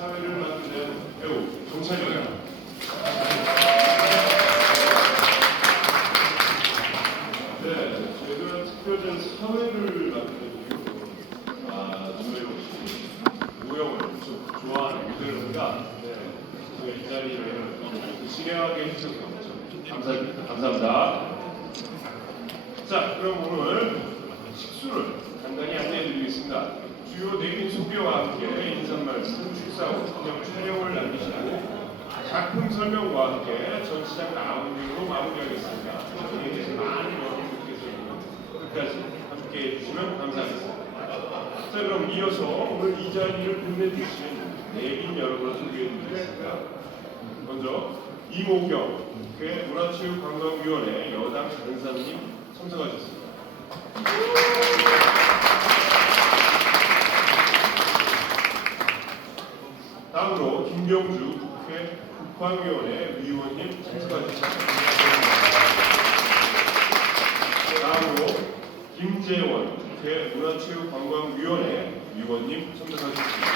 사회를 만드는 배우 정찬이입니다. 네, 저희가 특별한 사회를 만드는 노래로 무용을 좀 좋아하는 무대입니다. 네, 저희 이 자리를 진행하게 해주셔서 감사드립니다. 감사합니다. 자, 그럼 오늘 식수를 간단히 안내해드리겠습니다. 주요 내빈 소개와 함께 인사말씀, 축사후, 기념 촬영을 남기시고 작품 설명과 함께 전시장 라운딩으로 마무리하겠습니다. 저희에 대해서 많은 여러분들께서 끝까지 함께해 주시면 감사하겠습니다. 자, 그럼 이어서 오늘 이 자리를 빛내주신 내빈 여러분을 소개해드리겠습니다. 먼저 이모경 문화체육관광위원회 여당 간사님 참석하셨습니다. 다음으로 김병주 국회 국방위원회 위원님 참석하셨습니다. 다음으로 김재원 국회 문화체육관광위원회 위원님 참석하셨습니다.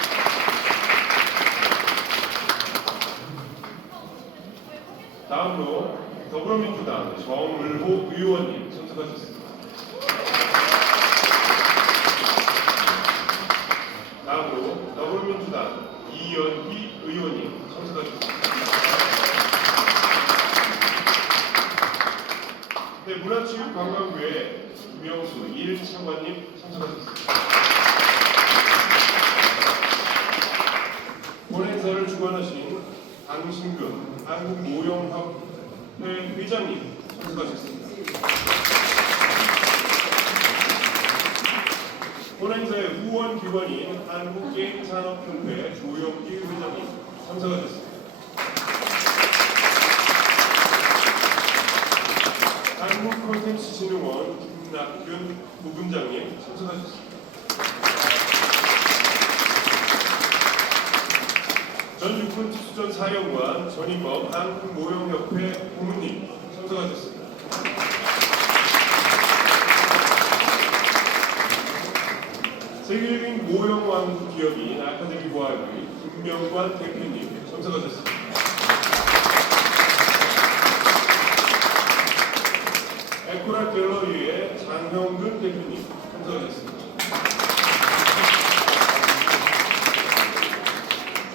다음으로 더불어민주당 정을호 의원님 참석하셨습니다. 다음으로 더불어민주당 이연희 의원님 참석하셨습니다. 네, 문화체육관광부의 김영수 1차관님 참석하셨습니다. 본 행사를 주관하신 강신근 한국모형협회 회장님 참석하셨습니다. 본 행사의 후원 기관인 한국게임산업협회 조영기 회장님 참석하셨습니다. 한국콘텐츠진흥원 김낙균 부분장님 참석하셨습니다. 전 육군 특수전 사령관 전인범 한국모형협회 고문님 참석하셨습니다. 세계적인 모형왕국 기업인 아카데미 과학의 김명관 대표님 참석하셨습니다. 에코라 갤러리의 장형근 대표님 참석하셨습니다.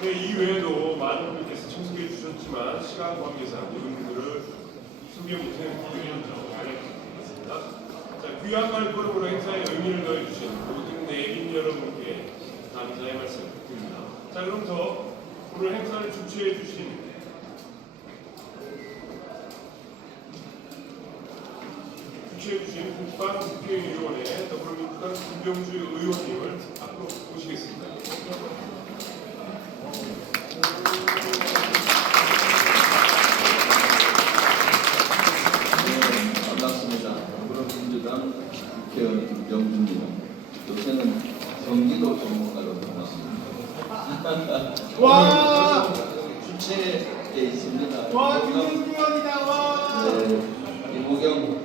네, 이외에도 많은 분께서 참석해 주셨지만 시간 관계상 이분들을 소개 못해드리는 점 알려드리겠습니다. 자, 귀한 발걸음으로 행사에 의미를 더해주신 모든 내빈 여러분께 감사의 말씀 드립니다. 자, 그럼 오늘 행사를 주최해 주신 국방국회의원회 더불어민주당 김병주 의원님을 앞으로 모시겠습니다. 네, 반갑습니다. 더불어민주당 국회의원 김병주입니다. 요새는 경기도 전문가로 반갑습니다. 와! 주최에 있습니다. 와, 김병주 의원이다. 와! 네, 이모경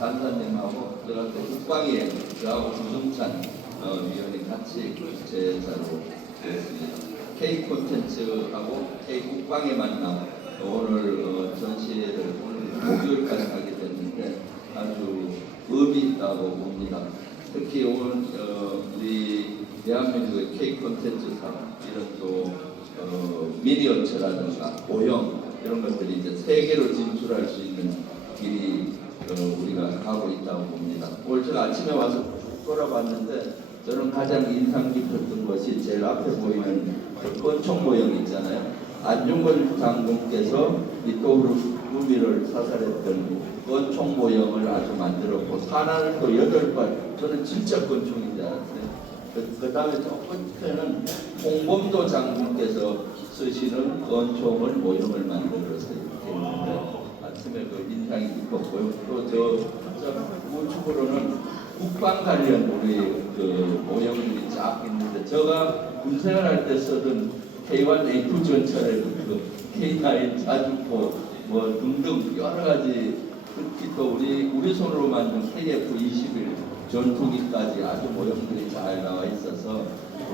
간사님하고 저한테 국방위에 저하고 구승찬 위원이 같이 주최자로 되었습니다. K 콘텐츠하고 K 국방의 만남 오늘 전시회를 목요일까지 하게 됐는데 아주 의미 있다고 봅니다. 특히 오늘 우리 대한민국의 K 콘텐츠상 이런 또 미니어처라든가 모형 이런 것들이 이제 세계로 진출할 수 있는 길이 우리가 가고 있다고 봅니다. 오늘 제가 아침에 와서 돌아봤는데 저는 가장 인상 깊었던 것이 제일 앞에 보이는 권총 모형 있잖아요. 안중근 장군께서 이토루미를 사살했던 권총 모형을 아주 만들었고 산안을 또 8발, 저는 진짜 권총인 줄 알았어요. 그 다음에 첫 번째는 홍범도 장군께서 쓰시는 권총을 모형을 만들어서 이렇게 했는데 아침에 그 인상이 깊었고요. 또 우측으로는 국방 관련 우리 그 모형들이 쫙 있는데 제가 군생활할 때 쓰던 K1A2 전차를 그 K9 자주포 뭐 등등 여러 가지 특히 또 우리 손으로 만든 KF-21 전투기까지 아주 모형들이 잘 나와 있어서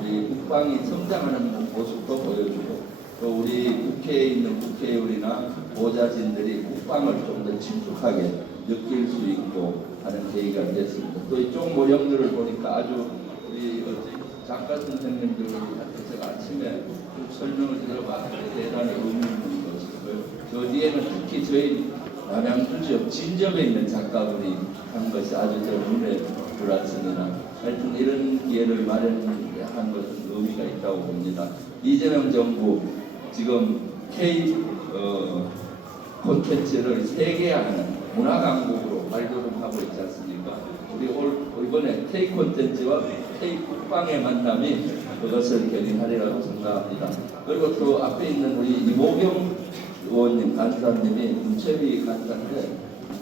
우리 국방이 성장하는 모습도 보여주고 또 우리 국회에 있는 국회의원이나 보좌진들이 국방을 좀 더 친숙하게 느낄 수 있고 하는 계기가 됐습니다. 또 이쪽 모형들을 보니까 아주 우리 작가 선생님들한테 제가 아침에 좀 설명을 들어봤는데 대단히 의미 있는 것이고요. 저 뒤에는 특히 저희 남양주 지역 진접에 있는 작가분이 한 것이 아주 저 눈에 들어왔습니다. 하여튼 이런 기회를 마련한 것은 의미가 있다고 봅니다. 이재명 정부 지금 K 콘텐츠를 세계화하는 문화강국으로 발돋움하고 있지 않습니까? 우리 이번에 K 콘텐츠와 K 국방의 만남이 그것을 견인하리라고 생각합니다. 그리고 또 앞에 있는 우리 이모경 의원님, 간사님이 문체위 간사인데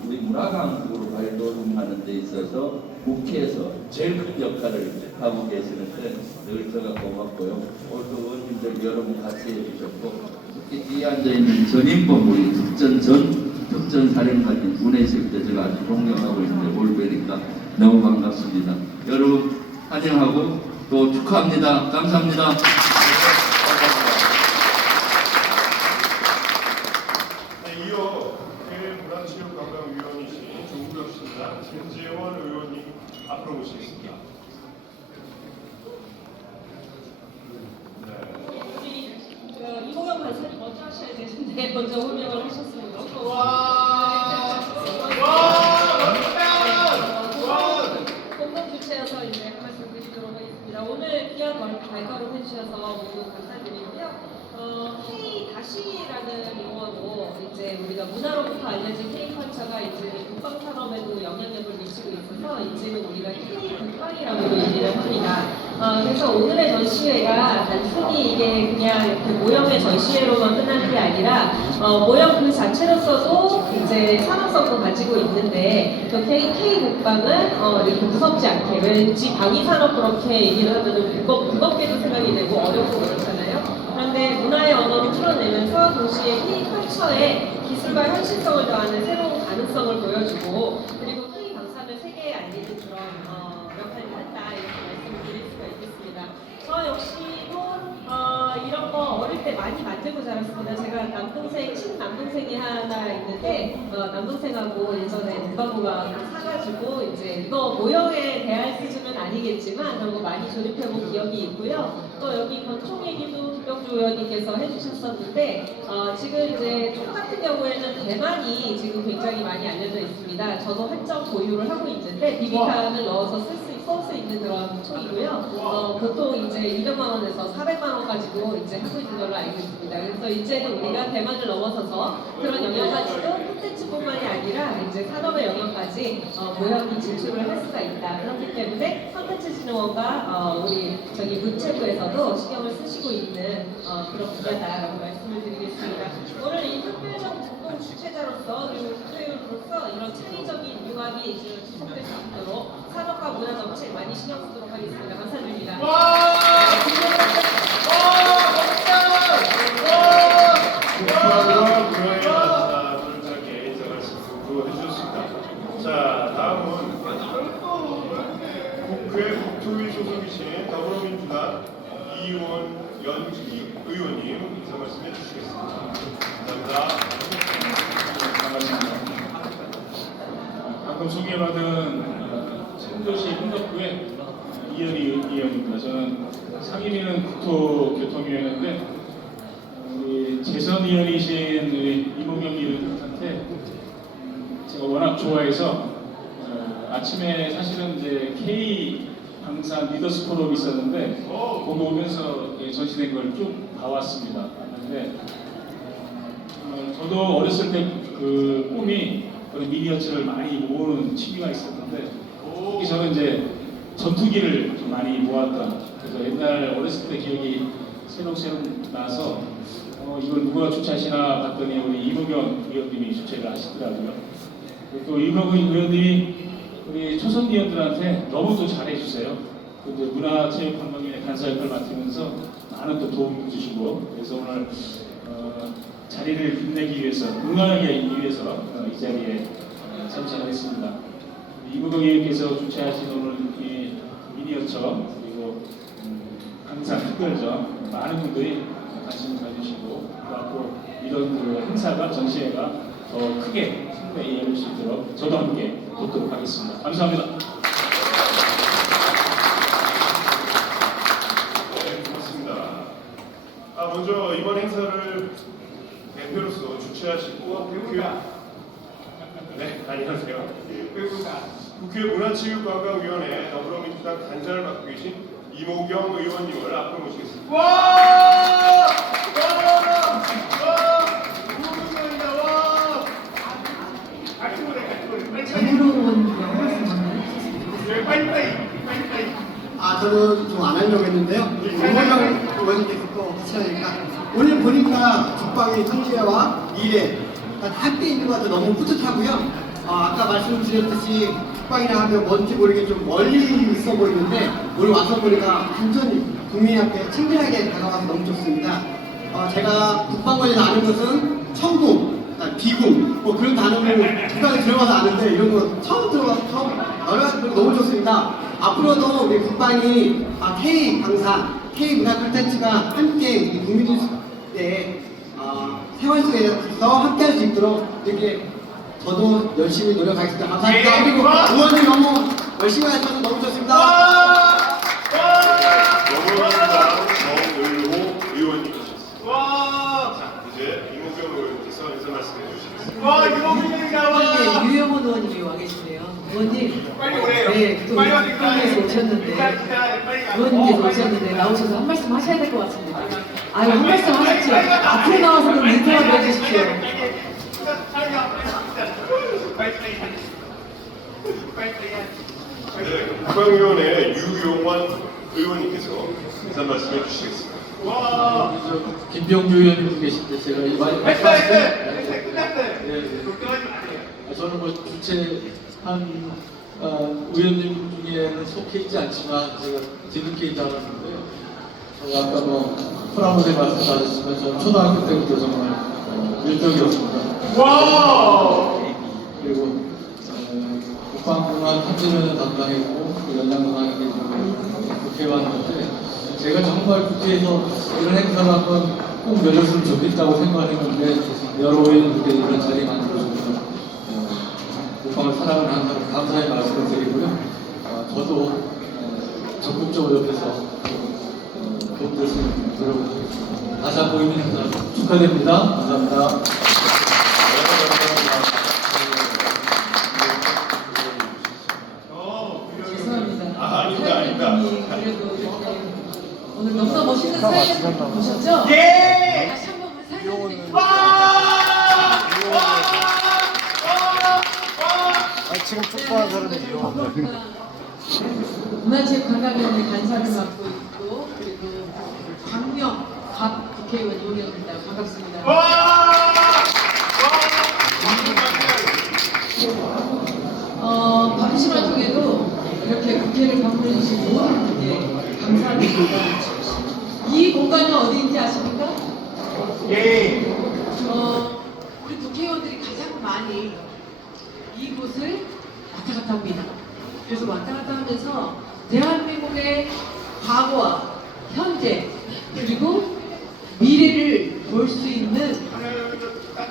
우리 문화강국으로 발돋움하는 데 있어서 국회에서 제일 큰 역할을 하고 계시는데 늘 제가 고맙고요. 오늘도 의원님들 여러분 같이 해주셨고 특히 뒤에 앉아있는 전인범 우리 특전사령관님 문해실 때 제가 아주 존경하고 있는데 올 뵈니까 너무 반갑습니다. 여러분 환영하고 또 축하합니다. 감사합니다. 네, 이어 국회 문화체육관광위원이신 조국혁신당 김재원 의원님 앞으로 모시겠습니다. 이호영 간사님 먼저 하셔야 되는데 먼저 호명을 하셨으면 좋겠고 공동 주체여서 이제 한 말씀 드리도록 하겠습니다. 오늘 귀한 발걸음 해주셔서 모두 감사드리고요. K-라는 용어로 이제 우리가 문화로부터 알려진 K-컬처가 이제 국방산업에도 영향력을 미치고 있어서 이제는 우리가 K-국방이라고도 얘기를 합니다. 그래서 오늘의 전시회가 단순히 이게 그냥 그 모형의 전시회로만 끝나는 게 아니라 모형 그 자체로서도 이제 산업성도 가지고 있는데 또 K-국방은 이렇게 무섭지 않게 왠지 방위산업 그렇게 얘기를 하면 무겁게도 생각이 되고 어렵고 그렇잖아요. 그런데 문화의 언어로 풀어내면서 동시에 K-컬처의 기술과 현실성을 더하는 새로운 가능성을 보여주고 그리고 K-방산을 세계에 알리는 그런 역할을 한다 이렇게 말씀을 드릴 수가 있겠습니다. 저 역시도 이런 거 어릴 때 많이 만들고 자랐습니다. 제가 친남동생이 하나 있는데 남동생하고 예전에 문방구가 사가지고 이제 이거 모형에 대할 수준은 아니겠지만 그런 거 많이 조립해본 기억이 있고요. 또 여기 권총 얘기도 김병주 의원님께서 해주셨었는데 지금 이제 총 같은 경우에는 대만이 지금 굉장히 많이 알려져 있습니다. 저도 한정 보유를 하고 있는데 비비탄을 넣어서 쏠 수 있는 그런 총이고요. 보통 이제 200만 원에서 400만 원까지도 이제 하고 있는 걸로 알고 있습니다. 그래서 이제는 우리가 대만을 넘어서서 그런 영역까지도 콘텐츠뿐만이 아니라 이제 산업의 영역까지 모형이 진출을 할 수가 있다. 그렇기 때문에 콘텐츠진흥원과 우리 저기 문체부에서도 신경을 쓰시고 있는 그런 분야다라고 말씀을 드리겠습니다. 오늘 이 특별적 공동 주최자로서 그리고 국회의원으로서 이런 창의적인 융합이 지속될 수 있도록 산업과 문화 정책 많이 신경 쓰도록 하겠습니다. 감사드립니다. 국방과 문화의 만남을 짧게 인사 말씀으로 해주셨습니다. 자, 다음은 국회 국토위 소속이신 더불어민주당 이원연희 의원님 인사 말씀해 주시겠습니다. 감사합니다. 방금 소개받은 청도시 흥덕구의 이현희 의원입니다. 저는 상임위는 국토교통위원회인데 우리 재선위원이신 우리 이모경 의원한테 제가 워낙 좋아해서 아침에 사실은 이제 K 방산 리더스 포럼이 있었는데 그거 오면서 전시된 걸 쭉 봐왔습니다. 봤는데 저도 어렸을 때 그 꿈이 그런 미니어처를 많이 모으는 취미가 있었는데 특히 저는 이제 전투기를 좀 많이 모았던 그래서 옛날 어렸을 때 기억이 새록새록 나서 이걸 누가 주최하시나 봤더니 우리 이모경 의원님이 주최를 하시더라고요. 또 이모경 의원님이 우리 초선위원들한테 너무 또 잘해주세요. 이제 문화체육관광위원회 간사 역할을 맡으면서 많은 또 도움을 주시고 그래서 오늘 자리를 빛내기 위해서 응원하기 위해서 이 자리에 참석하겠습니다. 이무동 의원께서 주최하신 오늘 이 미니어처 그리고 항상 특별전 많은 분들이 관심 가주시고 또 앞으로 이런 그 행사가 전시회가 더 크게 성대히 열릴 수 있도록 저도 함께 돕도록 하겠습니다. 감사합니다. 네, 고맙습니다. 먼저 이번 행사를 대표로서 주최하시고 네, 안녕하세요. 국회 문화체육관광위원회 더불어민주당 간사를 맡고 계신 이모경 의원님을 앞으로 모시겠습니다. 와! 이모경이다 와! 같이 보내. 자유로운 말씀 한번 빨리. 저는 좀 안 하려고 했는데요. 이모경 의원님께서 또 같이 하니까 오늘 보니까 국방의 현재와 미래 다 함께 있는 것 같아서 너무 뿌듯하고요. 아까 말씀드렸듯이 국방이라 하면 뭔지 모르게 좀 멀리 있어 보이는데 오늘 와서 보니까 완전히 국민한테 친근하게 다가와서 너무 좋습니다. 제가 국방 관련 아는 것은 청국, 비군 뭐 그런 단어를 국방에 들어가서 아는데 이런 거 처음 들어가서 여러 가지 너무 좋습니다. 앞으로도 우리 국방이 K 방사, K 문화 콘텐츠가 함께 우리 국민들의 생활 속에서 함께할 수 있도록 이렇게 저도 열심히 노력하겠습니다. 감사합니다. 그리고 의원님 너무 열심히 하셔서 너무 좋습니다. 더불어민주당 정을호 의원님이셨습니다. 와! 자, 이제 이모경 의원께서 인사 말씀해 주시겠습니다. 와, 이모경이다 와! 네, 유영원 의원님이 와 계시네요. 의원님, 빨리 오래요. 네, 그동안 빨리 오니까. 국방에서 오셨는데 의원님께서 오셨는데 나오셔서 한 말씀 하셔야 될 것 같습니다. 아유, 한 말씀 하셨죠? 앞으로 나와서는 인사 한번 해주십시오. 네, 국방위원회 유용환 의원님께서 인사 말씀해 주시겠습니다. 와! 김병주 의원님 계신데 제가 많이 끝났어요. 저는 뭐 주최한 의원님 중에는 속해 있지 않지만 제가 뒤늦게 있다는데요. 아까 뭐 프라모델 말씀하셨지만 저는 초등학교 때부터 정말 일적이었습니다. 와! 그리고 국방부만 한지는 담당했고 연장당하게 국회에 왔는데 제가 정말 국회에서 이런 행사를 한번 꼭 열렸으면 좋겠다고 생각했는데 여러 의원님들께 이런 자리 만들어주셔서 국방을 사랑하는 한사람 감사의 말씀을 드리고요. 저도 적극적으로 옆에서 도움될 수 있는 노력을 하겠습니다. 다시 한번 의민 행사 축하드립니다. 감사합니다. 죄송합니다. 아닙니다. 의원님이 그래도 이렇게 오늘 너무나 멋있는 사진 보셨죠? 예! 다시 한번 우리 사진 와! 지금 축구하는 사람이 이용한다. 문화체육관광위원회 간사를 맡고 있고 그리고 광명 각 국회의원 이용현입니다. 반갑습니다. 바쁜 시간 중에도 이렇게 국회를 방문해 주신 모든 분께 감사드립니다. 이 공간은 어디인지 아십니까? 예! 우리 국회의원들이 가장 많이 이곳을 왔다 갔다 합니다. 그래서 왔다 갔다 하면서 대한민국의 과거와 현재 그리고 미래를 볼 수 있는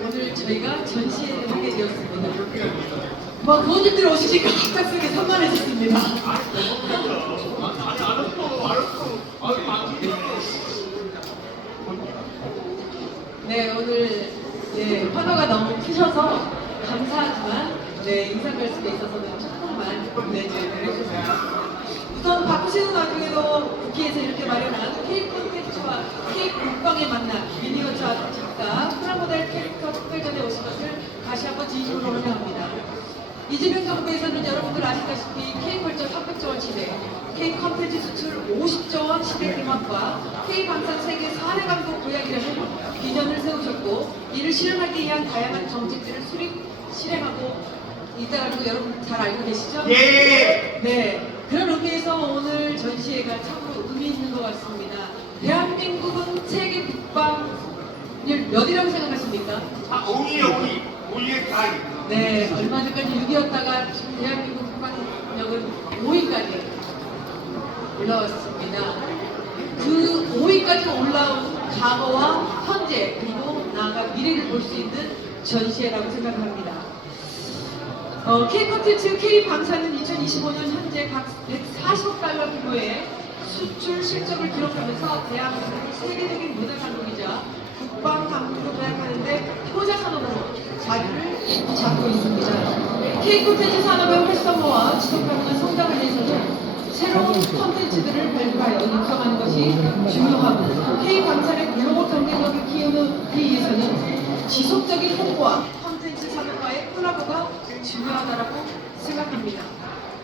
오늘 저희가 전시회를 하게 되었습니다. 뭐 그분들 오시니까 갑작스럽게 산만해졌습니다. 네, 오늘 환호가 너무 크셔서 감사하지만 인사 말씀에 있어서는 조금만 저희를 해주세요. 우선 바쁘시는 와중에도 국회에서 이렇게 마련한 K 콘텐츠와 K 국방의 만남 미니어처 작가 프라모델 캐릭터 특별전에 오신 것을 다시 한번 진심으로 환영합니다. 이재명 정부에서는 여러분들 아시다시피 K컬처 300조 원 시대, K 콘텐츠 수출 50조 원 시대 개막과 K 방산 세계 4대 강국 고양이라는 비전을 세우셨고 이를 실현하기 위한 다양한 정책들을 실행하고 있다는 거 여러분 잘 알고 계시죠? 예! 네. 그런 의미에서 오늘 전시회가 참으로 의미 있는 것 같습니다. 대한민국은 세계 국방률 몇이라고 생각하십니까? 5위에 5위. 5위에 4위. 네, 얼마 전까지 6위였다가 지금 대한민국 국방이 5위까지 올라왔습니다. 그 5위까지 올라온 과거와 현재 그리고 나아가 미래를 볼 수 있는 전시회라고 생각합니다. K콘텐츠 K방사는 2025년 현재 각 140억 달러 규모의 수출 실적을 기록하면서 대한민국을 세계적인 문화 강국이자 국방 강국으로 도약하는데 효자 산업으로 자리를 잡고 있습니다. K콘텐츠 산업의 활성화와 지속가능한 성장을 위해서는 새로운 콘텐츠들을 발굴하여 육성하는 것이 중요하고 K방산의 글로벌 경쟁력을 키우기 위해서는 지속적인 홍보와 콘텐츠 산업과의 콜라보가 중요하다고 생각합니다.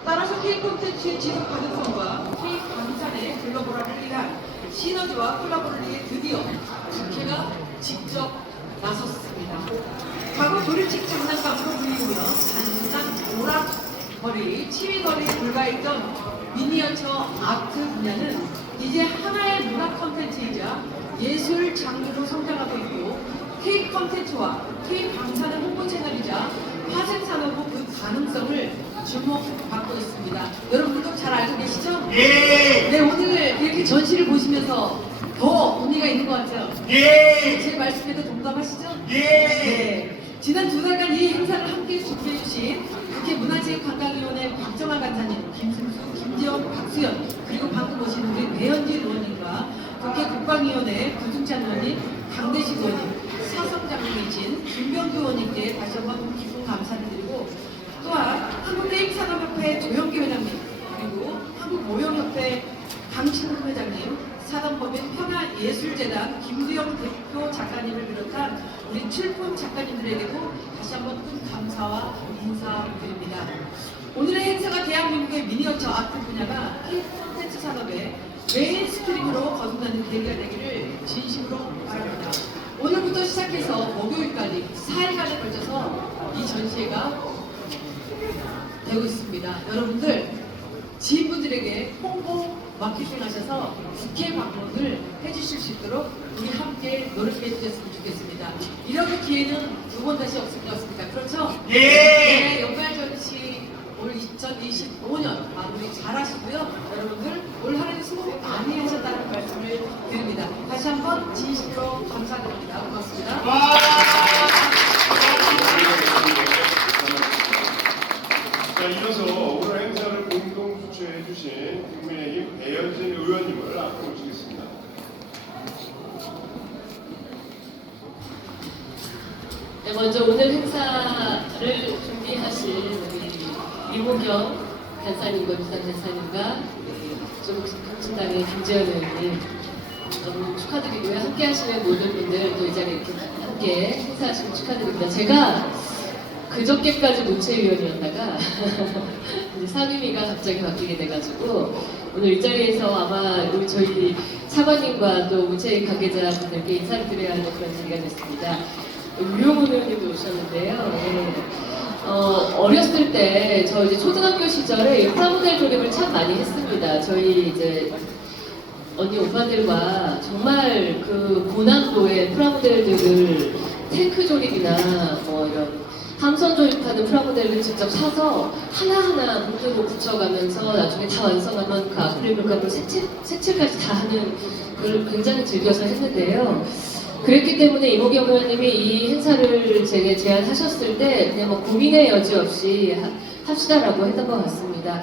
따라서 K콘텐츠의 지속 가능성과 K방산의 글로벌화를 위한 시너지와 콜라보를 위해 드디어 국회가 직접 나섰습니다. 과거 조립식 장난감으로 불리우며 단순한 오락거리, 취미거리에 불과했던 미니어처 아트 분야는 이제 하나의 문화 콘텐츠이자 예술 장르로 성장하고 있고 K-콘텐츠와 K-방사능 홍보 채널이자 화생산업으로 그 가능성을 주목받고 있습니다. 여러분도 잘 알고 계시죠? 예! 네, 오늘 이렇게 전시를 보시면서 더 의미가 있는 것 같아요. 예! 제 말씀에도 동감하시죠? 예! 네. 지난 2달간 이 행사를 함께 준비해주신 국회 문화체육관광위원회 박정아 간사님, 김승수, 김지원, 박수연, 그리고 방금 오신 우리 배현진 의원님과 국회 국방위원회 구승찬 의원님, 강대식 의원님, 사성장로이신 김병규 의원님께 다시 한번 깊은 감사를 드리고 또한 한국게임산업협회 조영기 회장님, 그리고 한국모형협회 강신훈 회장님, 사단법인 평화예술재단 김두영 대표 작가님을 비롯한 우리 출품 작가님들에게도 다시 한번 큰 감사와 인사드립니다. 오늘의 행사가 대한민국의 미니어처 아트 분야가 K-콘텐츠 산업의 메인스트림으로 거듭나는 계기가 되기를 진심으로 바랍니다. 오늘부터 시작해서 목요일까지 4일간에 걸쳐서 이 전시회가 되고 있습니다. 여러분들 지인분들에게 홍보 마케팅 하셔서 국회 방문을 해주실 수 있도록 우리 함께 노력해 주셨으면 좋겠습니다. 이런 기회는 두 번 다시 없을 것 같습니다. 그렇죠? 예! 네, 연말 전시 올 2025년 마무리 잘 하시고요. 여러분들 올 한해도 수고 많이 하셨다는 말씀을 드립니다. 다시 한번 진심으로 감사드립니다. 고맙습니다. 자, 이어서 오늘 행사를 공동 주최해 주신 국민의힘 배현진 의원님을 앞으로 모시겠습니다. 네, 먼저 오늘 행사를 준비하신 우리 이모경 간사님과 부산 간사님과 조국혁신당의 김재현 의원님 너무 축하드리고요. 함께 하시는 모든 분들 또 이 자리에 이렇게 함께 행사하시면 축하드립니다. 제가 그저께까지 문체위원이었다가 이제 상임위가 갑자기 바뀌게 돼가지고 오늘 이 자리에서 아마 우리 저희 차관님과 또 문체위 관계자분들께 인사를 드려야 하는 그런 자리가 됐습니다. 유용훈 의원님도 오셨는데요. 네. 어렸을 때 저 이제 초등학교 시절에 이 프라모델 조립을 참 많이 했습니다. 저희 이제 언니 오빠들과 정말 그 고난도의 프라모델들을 탱크 조립이나 뭐 이런 함선 조립하는 프라모델을 직접 사서 하나하나 문드로 붙여가면서 나중에 다 완성하면 그 아크릴물감을 색칠까지 다 하는 걸 굉장히 즐겨서 했는데요. 그랬기 때문에 이모경 의원님이 이 행사를 제게 제안하셨을 때 그냥 뭐 고민의 여지 없이 합시다라고 했던 것 같습니다.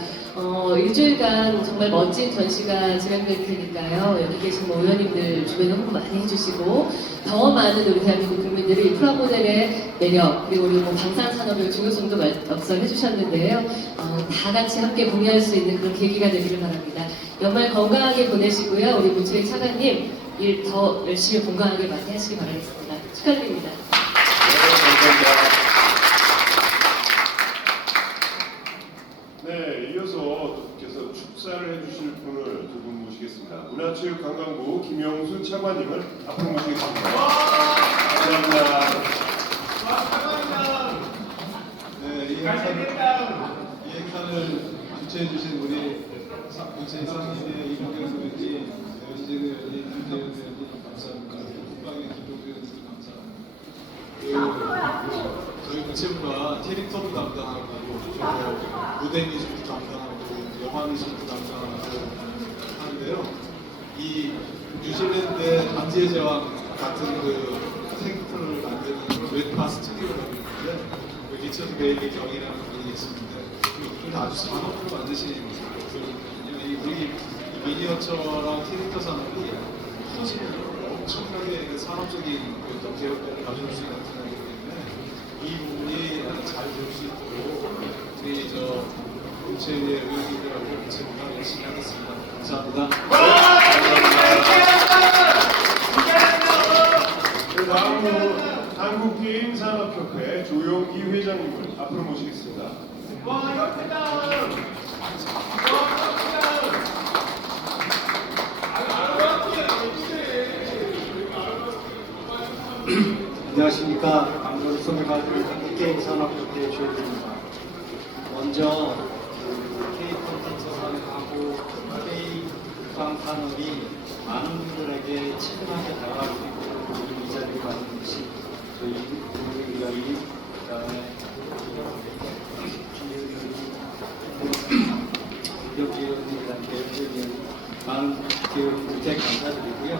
일주일간 정말 멋진 전시가 진행될 테니까요. 여기 계신 뭐 의원님들 주변에 홍보 많이 해주시고 더 많은 우리 대한민국 국민들이 이 프라모델의 매력 그리고 우리 뭐 방산산업의 중요성도 역설해 주셨는데요. 다 같이 함께 공유할 수 있는 그런 계기가 되기를 바랍니다. 연말 건강하게 보내시고요. 우리 문체위 차관님 일 더 열심히 건강하게 많이 하시기 바라겠습니다. 축하드립니다. 네, 이어서 께서 축사를 해주실 분을 두 분 모시겠습니다. 문화체육관광부 김영수 차관님을 앞으로 모시겠습니다. 감사합니다. 네, 이 행사를 주최해주신 우리 문체위 상임위의 이모경 의원님, 배현진 의원님, 김재현 의원님 감사합니다. 국방의 김종규 의원님 감사합니다. 저희 문체부가 캐릭터도 담당하고 무대 미술도 담당하고 영화 감사하고 하는데요. 이 뉴질랜드의 반지의 제왕 같은 그 생크를 만드는 웨파 스튜디오라고 있는데 리처드 베일리 경이라는 분이 계시는데 이분이 아주 산업으로 만드신 우리 미니어처랑 캐릭터 산업이 엄청나게 그 산업적인 어떤 개혁을 가져올 수 있는 거기 때문에 이 부분이 잘 될 수 있도록 우리 공채의 의원님들하고 공채가 열심히 하겠습니다. 감사합니다. 다음으로 한국게임산업협회 조용기 회장님을 앞으로 모시겠습니다. 안녕하십니까. 강조를 소개받은 한국게임산업협회 조용기입니다. 먼저 K-콘텐츠 산업하고 K-방 산업이 많은 분들에게 친근하게 다가갈 수 있도록 이 자리를 만든 것이 저희 의원님, 그다음에 기업기업이라는 개혁적인 많은 기업분들께 감사드리고요.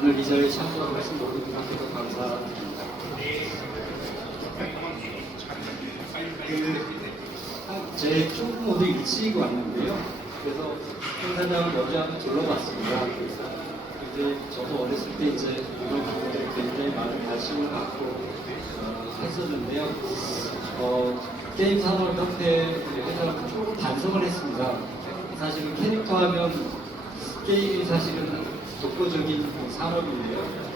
오늘 이 자리에 참석하신 모든 분들께도 감사드립니다. 제 조금 오늘 일찍 왔는데요. 그래서 행사장을 먼저 한번 둘러봤습니다. 그래서 이제 저도 어렸을 때 이제 이런 부분에 굉장히 많은 관심을 갖고 했었는데요. 게임 산업협회 회사를 조금 반성을 했습니다. 사실은 캐릭터 하면 게임이 사실은 독보적인 산업인데요.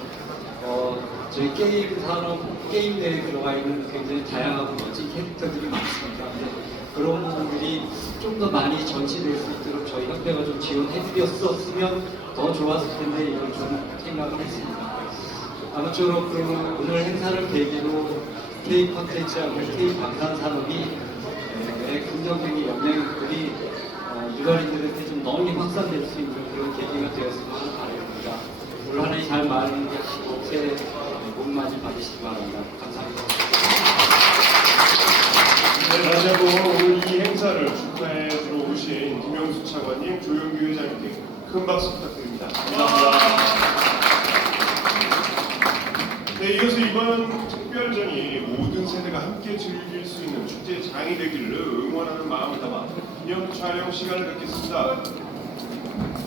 저희 게임 산업, 게임 내에 들어가 있는 굉장히 다양하고 멋진 캐릭터들이 많습니다. 근데 그런 부분들이 좀 더 많이 전시될 수 있도록 저희 협회가 좀 지원해드렸었으면 더 좋았을 텐데 이걸 좀 생각을 했습니다. 아무쪼록 그러면 오늘 행사를 계기로 K 콘텐츠하고 K 방산 산업이 긍정적인 영향력들이 일반인들한테 좀 널리 확산될 수 있는 그런 계기가 되었으면 하는 바람입니다. 올 한 해 잘 마무리하시고 새해 복 많이 받으시기 바랍니다. 감사합니다. 네, 다시 한번 오늘 이 행사를 축하해 주러 오신 김영수 차관님, 조용기 회장님께 큰 박수 부탁드립니다. 감사합니다. 네, 이어서 이번 특별전이 모든 세대가 함께 즐길 수 있는 축제 장이 되기를 응원하는 마음을 담아 기념 촬영 시간을 갖겠습니다.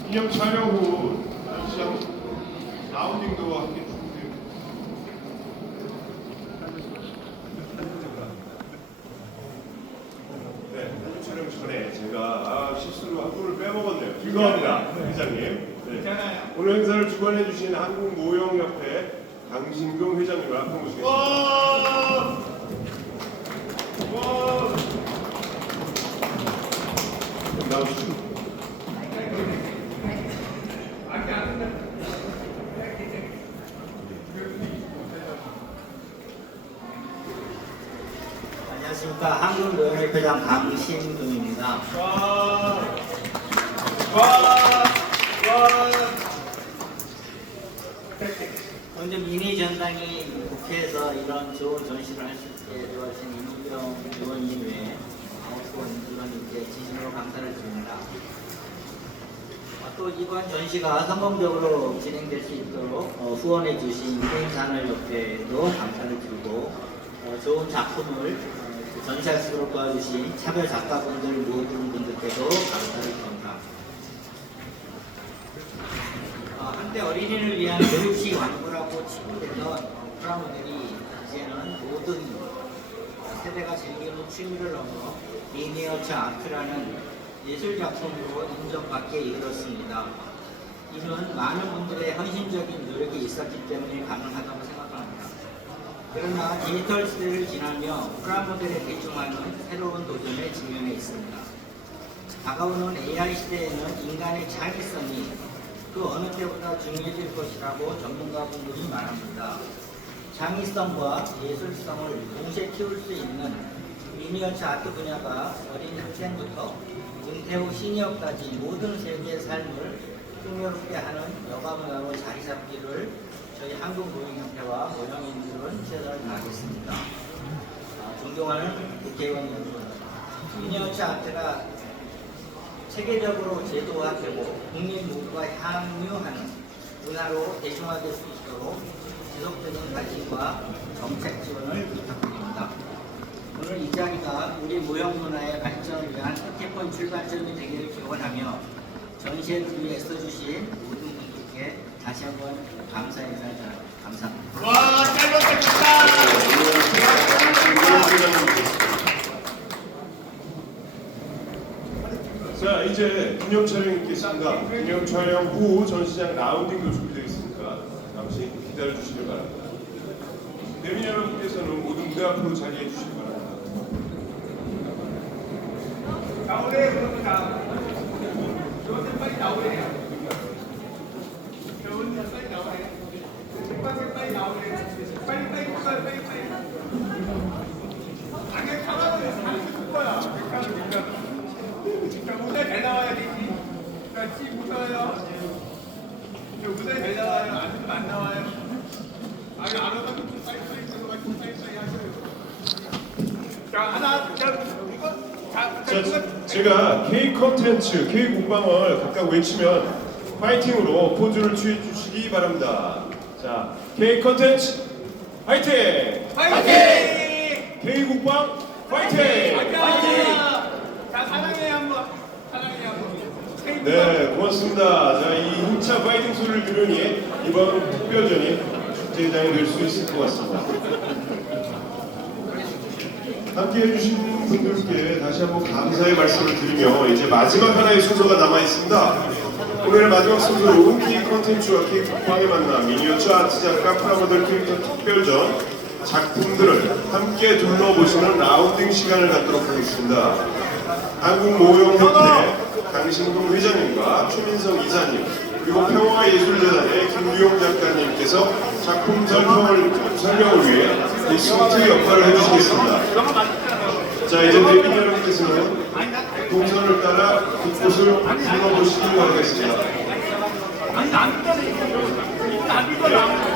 기념 촬영 후 시장 라운딩도 함께 준비됩니다. 네, 촬영 전에 제가 실수로 한 분을 빼먹었네요. 죄송합니다, 회장님. 네. 오늘 행사를 주관해 주신 한국모형협회 강신금 회장님을 앞으로 모시겠습니다. 나오시죠. 안녕하십니까. 한국모형협회장 강신금입니다. 먼저 미니 전당이 국회에서 이런 좋은 전시를 할 수 있게 도와주신 이무경 의원님 외에 아웃원 의원님께 진심으로 감사를 드립니다. 또 이번 전시가 성공적으로 진행될 수 있도록 후원해 주신 게임산업협회도 감사를 드리고 좋은 작품을 전시할 수 있도록 도와주신 차별 작가분들 모든 분들께도 감사를 드립니다. 한때 어린이를 위한 교육식 완구라고 치부되던 프라모델이 이제는 모든 세대가 즐기는 취미를 넘어 미니어처 아트라는 예술작품으로 인정받게 이르렀습니다. 이는 많은 분들의 헌신적인 노력이 있었기 때문에 가능하다고 생각합니다. 그러나 디지털 시대를 지나며 프라모델에 대중하는 새로운 도전에 직면해 있습니다. 다가오는 AI 시대에는 인간의 창의성이 그 어느 때보다 중요해질 것이라고 전문가분들이 말합니다. 창의성과 예술성을 동시에 키울 수 있는 미니어처 아트 분야가 어린 학생부터 은퇴 후 시니어까지 모든 세계의 삶을 풍요롭게 하는 여가문화로 자리 잡기를 저희 한국모형협회와 모형인들은 최선을 다하겠습니다. 존경하는 국회의원 여러분, 미니어처 아트가 체계적으로 제도화되고 국민 모두가 향유하는 문화로 대중화될 수 있도록 지속적인 관심과 정책 지원을 부탁드립니다. 오늘 이 자리가 우리 무형문화의 발전을 위한 뜻깊은 출발점이 되기를 기원하며 전시회를 위해 써주신 모든 분들께 다시 한번 감사 인사를 전합니다. 감사합니다. 와, 잘 먹겠습니다. 자, 이제 기념 촬영이 있겠습니다. 기념 촬영 후 전시장 라운딩도 준비되어 있으니까 잠시 기다려주시길 바랍니다. 대민 여러분께서는 모두 무대 앞으로 자리해 주시기 바랍니다. 나오래, 그러면 나. 저한테 빨리 나오래. 저한테 빨리 나오래. 빨리 나오래. 빨리. 아니, 가만히 있을 거야. 자, 무대 잘 나와야 되지. 자, 못 나와요. 저 무대 잘 나와요. 안 되면 안 나와요. 아니, 안 와서 빨리 하셔요. 자, 하나, 이거. 자, 제가 K 컨텐츠, K 국방을 각각 외치면 파이팅으로 포즈를 취해 주시기 바랍니다. 자, K 컨텐츠 파이팅! 파이팅! K 국방 파이팅! 자, 사랑해 한번. 네, 고맙습니다. 자, 이 힘차 파이팅 소리를 들으니 이번 특별전이 축제장이 될 수 있을 것 같습니다. 함께 해주신 분들께 다시 한번 감사의 말씀을 드리며 이제 마지막 하나의 순서가 남아 있습니다. 오늘 마지막 순서로 K 컨텐츠와 K 국방의 만남, 미니어처 아트 작가 프라모델 캐릭터 특별전 작품들을 함께 둘러보시는 라운딩 시간을 갖도록 하겠습니다. 한국모형협회 강신동 회장님과 최민성 이사님 그리고 평화예술재단의 김규용 작가님께서 작품 설명을 위해 리스트 역할을 해주시겠습니다. 자, 이제 대민 여러분께서는 동선을 따라 곳곳을 둘러보시기 바라겠습니다. 아니, 안 믿어.